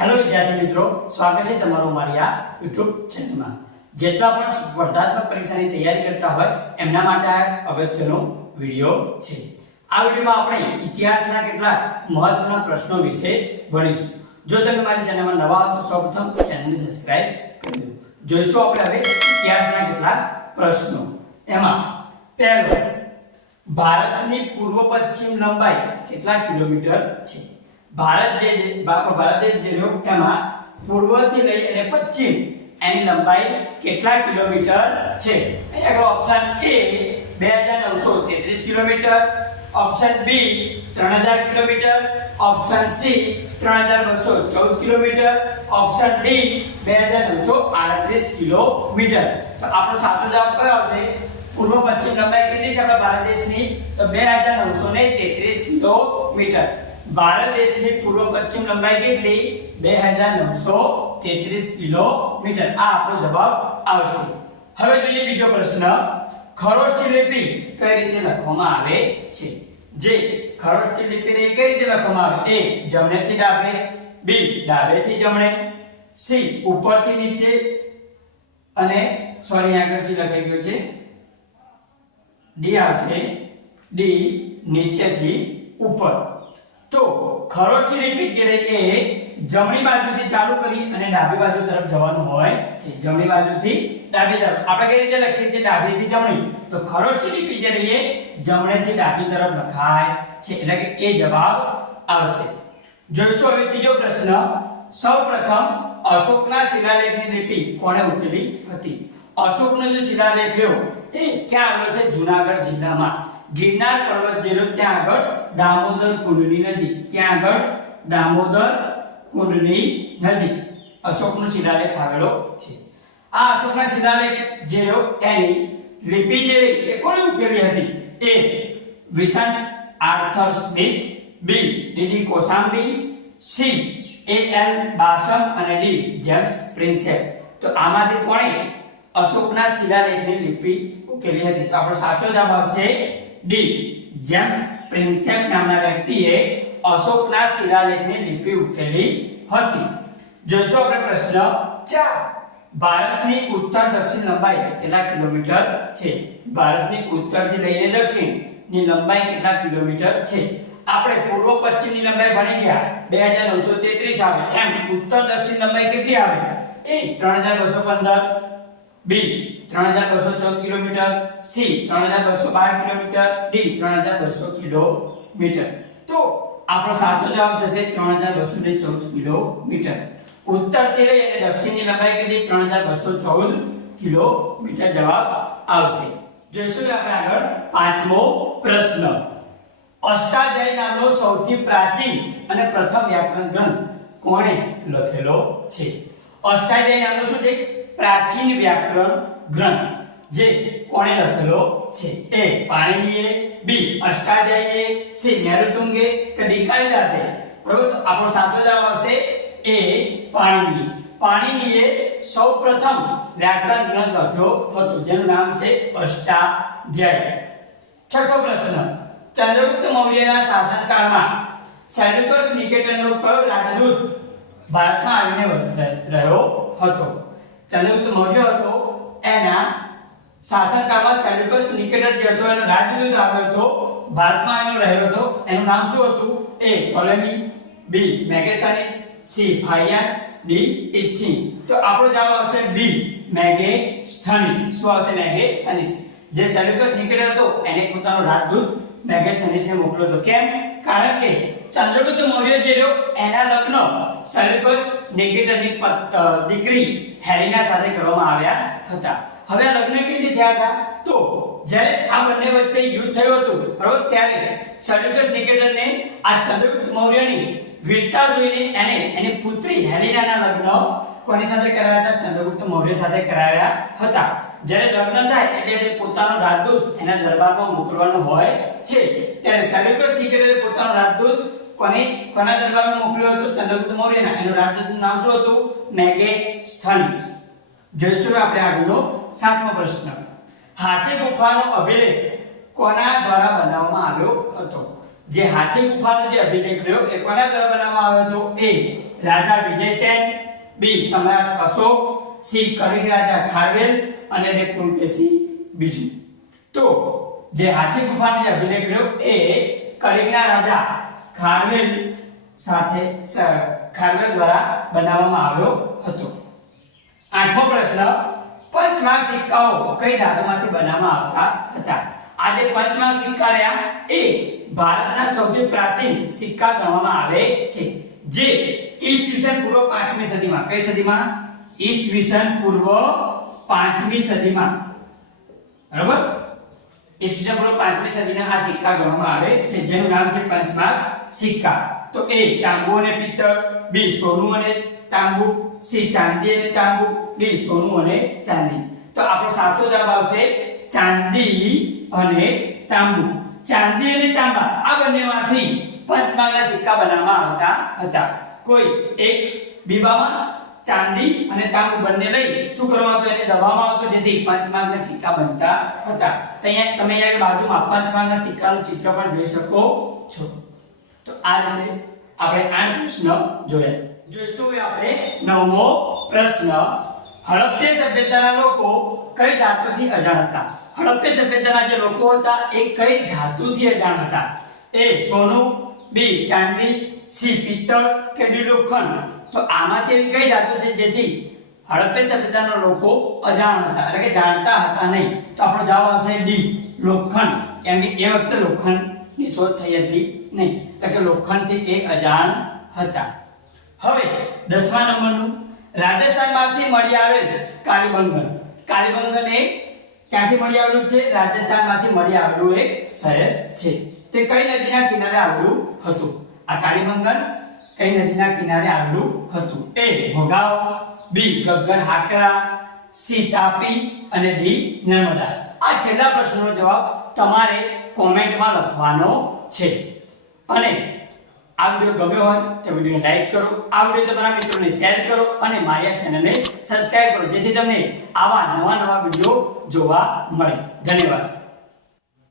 Hello વિદ્યાર્થી મિત્રો, સ્વાગત છે તમારું મારી આ YouTube ચેનલમાં। જેટલા પણ સ્પર્ધાત્મક પરીક્ષાની તૈયારી કરતા હોય એમના માટે આ અગત્યનો વિડિયો છે। આ વિડિયોમાં આપણે ઇતિહાસના કેટલાક મહત્વના પ્રશ્નો વિશે ભણીશું। જો તમે મારી ચેનલમાં નવા હો તો સૌપ્રથમ ચેનલને સબસ્ક્રાઇબ કરી દો। જોઈશું આપણે હવે ઇતિહાસના કેટલાક પ્રશ્નો। એમાં પહેલો, ભારતની પૂર્વ પશ્ચિમ લંબાઈ કેટલા કિલોમીટર છે? ભારત દેશ જે રહ્યો એમાં પૂર્વથી લઈ અને પશ્ચિમ એની લંબાઈ કેટલા કિલોમીટર છે? અહીંયા option A 2933 kilometre, option B 3000 kilometre, option C 3214 kilometre, option D 2938 kilometre. તો આપણો સાચો જવાબ કયો આવશે? પૂર્વ પશ્ચિમ લંબાઈ કેટલી છે આપણા ભારત દેશની? તો 2933 કિલોમીટર। ભારત દેશની પૂર્વ પશ્ચિમ લંબાઈ કેટલી? 2933 કિલોમીટર। આ આપણો જવાબ આવશે। હવે જોઈએ બીજો પ્રશ્ન, ખરોષ્ઠી લિપિ કઈ રીતે લખવામાં આવે છે? જે ખરોષ્ઠી લિપિને કઈ રીતે લખવામાં આવે? A જમણેથી ડાબે, B ડાબેથી જમણે, C ઉપરથી નીચે અને સોરી આગળ C લખાઈ ગયું છે, D આવશે, D નીચેથી ઉપર। તો ખરોષ્ઠી લિપિ જે એ જમણી બાજુથી ચાલુ કરી અને ડાબી બાજુ તરફ જવાનું હોય છે। જમણી બાજુથી ડાબી તરફ આપણે કઈ રીતે લખીએ છીએ? ડાબીથી જમણી। તો ખરોષ્ઠી લિપિ જે એ જમણેથી ડાબી તરફ લખાય છે, એટલે કે એ જવાબ આવશે। જોઈશું હવે ત્રીજો પ્રશ્ન, સૌપ્રથમ અશોકના શિલાલેખની લિપિ કોણે ઉકેલી હતી? અશોકનો જે શિલાલેખ રહ્યો એ ક્યાં આવેલો છે? જૂનાગઢ જિલ્લામાં ગિરનાર પર્વત જેલો ત્યાં આગળ દામોદર કુંડની નજીક, ત્યાં આગળ દામોદર કુંડની નજીક અશોકનો શિલાલેખ આવેલો છે। આ અશોકના શિલાલેખ જેલો એની લિપિ જે એ કોણે ઉકેલી હતી? A Vincent Arthur Smith, B D D Kosambi, C AL Basham અને D જેમ્સ પ્રિન્સેપ। તો આમાંથી કોણે અશોકના શિલાલેખની લિપિ ઉકેલી હતી? તો આપણો સાચો જવાબ આવશે D જેમ્સ પ્રિન્સેપ નામના વ્યક્તિએ અશોકના શિલાલેખની લિપિ ઉકેલી હતી। જોઈશું આપણે પ્રશ્ન 4, ભારતની ઉત્તર દક્ષિણ લંબાઈ કેટલા કિલોમીટર છે? ભારતની ઉત્તરથી લઈને દક્ષિણની લંબાઈ કેટલા કિલોમીટર છે? આપણે પૂર્વ પશ્ચિમની લંબાઈ ભણી ગયા 2933 આવે, એમ ઉત્તર દક્ષિણ લંબાઈ કેટલી આવે? A 3215, B 3214 kilometre, C 3212 kilometre, D 3200 kilometre. તો આપણો સાચો જવાબ થશે 3214 કિલોમીટર। ઉત્તરથી લઈ અને દક્ષિણની લંબાઈ કેટલી? 3214 કિલોમીટર જવાબ આવશે। જોઈશું આપણે આગળ પાંચમો પ્રશ્ન, અષ્ટાધ્યાયી નામનો સૌથી પ્રાચીન અને પ્રથમ વ્યાકરણ ગ્રંથ કોણે લખેલો છે? અષ્ટાધ્યાયી નામનો શું છે? પ્રાચીન વ્યાકરણ ગ્રંથ જે કોણે લખેલો છે? A પાણિનીએ, B અષ્ટાધ્યાયીએ, C નૈઋતુંગે કે D કાલિદાસે? બરોબર, તો આપણો સાચો જવાબ આવશે A પાણિની। પાણિનીએ સૌપ્રથમ વ્યાકરણ ગ્રંથ લખ્યો હતો જેનું નામ છે અષ્ટાધ્યાયી। છઠ્ઠો પ્રશ્ન, ચંદ્રગુપ્ત મૌર્યના શાસનકાળમાં સેલ્યુકસ નિકેટરનો કયો રાજદૂત ભારતમાં આવીને રહ્યો હતો? ચંદ્રગુપ્ત મૌર્ય હતો એના શાસનકાળમાં સેલ્યુકસ નિકેટર જે હતો એનો રાજદૂત આવ્યો હતો ભારતમાં, એનો રહ્યો હતો, એનું નામ શું હતું? A Ptolemy, B મેગેસ્થાનીસ, C ફાયન, D ઇચ્છી। તો આપણો જવાબ આવશે B મેગેસ્થાનીસ। શું આવશે? મેગેસ્થાનીસ। જે સેલ્યુકસ નિકેટર હતો એને પોતાનો રાજદૂત મેગેસ્થાનીસને મોકલ્યો હતો। કેમ? કારણ કે ચંદ્રગુપ્ત મૌર્ય જે રહ્યો એના લગ્ન સેલ્યુકસ નિકેટરની દીકરી હેલેના સાથે કરવામાં આવ્યા હતા। હવે આ લગ્ન કેવી રીતે થયા હતા? તો જ્યારે આ બંને વચ્ચે યુદ્ધ થયું હતું બરોબર, ત્યારે સેલ્યુકસ નિકેટરને આ ચંદ્રગુપ્ત મૌર્યની વીરતા જોઈને એની પુત્રી હેલેનાના લગ્ન કોની સાથે કરાવ્યા હતા? ચંદ્રગુપ્ત મૌર્ય સાથે કરાવ્યા હતા। જ્યારે લગ્ન થાય એટલે પોતાનો રાજદૂત એના દરબારમાં મોકલવાનો હોય છે, ત્યારે સેલ્યુકસ નિકેટરે પોતાનો રાજદૂત કોના દરબારમાં મોકલ્યો હતો? ચંદ્રગુપ્ત મૌર્યના। એનું રાજદૂતનું નામ શું હતું? મેગેસ્થાનીસ। જોઈશું આપણે આગળનો સાતમો પ્રશ્ન, હાથી ગુફાનો અભિલેખ કોના દ્વારા બનાવવામાં આવ્યો હતો? જે હાથી ગુફાનો જે અભિલેખ રહ્યો એ કોના દ્વારા બનાવવામાં આવ્યો હતો? A રાજા વિજયસેન, બી સમ્રાટ અશોક, સી કલિંગ રાજા ખારવેલ અને ડી પુલકેશી બીજું. તો જે હાથી ગુફાનો જે અભિલેખ રહ્યો એ કલિંગના રાજા ખારવેલ દ્વારા બનાવવામાં આવ્યો હતો. 8મો પ્રશ્ન, પંચમાંગ સિક્કાઓ કઈ ધાતુમાંથી બનાવવામાં આવતા હતા? આ જે પંચમાંગ સિક્કા રહ્યા એ ભારતના સૌથી પ્રાચીન સિક્કા ગણવામાં આવે છે, જે ઈસવીસન પૂર્વ 5મી સદીમાં, કઈ સદીમાં? ઈસવીસન પૂર્વ 5મી સદીમાં, બરાબર, ઈસવીસન પૂર્વ 5મી સદીના આ સિક્કા ગણવામાં આવે છે, જેનું નામ છે પંચમાંગ સિક્કા. તો એ તાંબુ અને પિત્તળ, બી સોનું અને તાંબુ, સી ચાંદી અને તાંબુ, ડી સોનું અને ચાંદી. તો આપણો સાચો જવાબ આવશે ચાંદી અને તાંબુ. ચાંદી અને તાંબા આ બંનેમાંથી પંચમાંગના સિક્કા બનાવવામાં આવતા હતા. કોઈ એક બીબામાં ચાંદી અને તાંબુ બંને લઈ શું કરવામાં આવતું? એને દબાવવામાં આવતું, જેથી પંચમાંગના સિક્કા બનતા હતા. તો અહીંયા તમે અહીંયા બાજુમાં પંચમાંગના સિક્કાનું ચિત્ર પણ જોઈ શકો છો. તો આ રીતે આપણે 8 પ્રશ્ન જોયા. જોઈશું આપણે 9મો પ્રશ્ન, હડપ્પા સભ્યતાના લોકો કઈ ધાતુથી અજાણ હતા? હડપ્પા સભ્યતાના જે લોકો હતા એ કઈ ધાતુથી અજાણ હતા? એ સોનું, બી ચાંદી, સી પિત્તળ કે ડી લોખંડ. તો આમાંથી એવી કઈ ધાતુ છે જેથી હડપ્પા સભ્યતાના લોકો અજાણ હતા, એટલે કે જાણતા હતા નહીં? તો આપણો જવાબ આવશે ડી લોખંડ, કેમ કે એ વખતે લોખંડની શોધ થઈ હતી નહીં, એટલે કે લોખંડથી એ અજાણ હતા. હવે 10મા નંબરનું, રાજસ્થાનમાંથી મળી આવેલ કાલીબંગન. કાલીબંગન એ ક્યાંથી મળી આવેલું છે? રાજસ્થાનમાંથી મળી આવેલું એક શહેર છે. તે કઈ નદીના કિનારે આવેલું હતું? આ કાલીબંગન કઈ નદીના કિનારે આવેલું હતું? એ ભોગાવ, બી ગગ્ગર હાકરા, સી તાપી અને ડી નર્મદા. આ છેલ્લા પ્રશ્નનો જવાબ તમારે કોમેન્ટમાં લખવાનો છે. અને આ વિડિયો ગમ્યો હોય તો વિડિયોને લાઈક કરો, આ વિડિયો તમારા મિત્રોને શેર કરો અને મારી આ ચેનલને સબસ્ક્રાઇબ કરો, જેથી તમને આવા નવા વિડિયો જોવા મળે. ધન્યવાદ.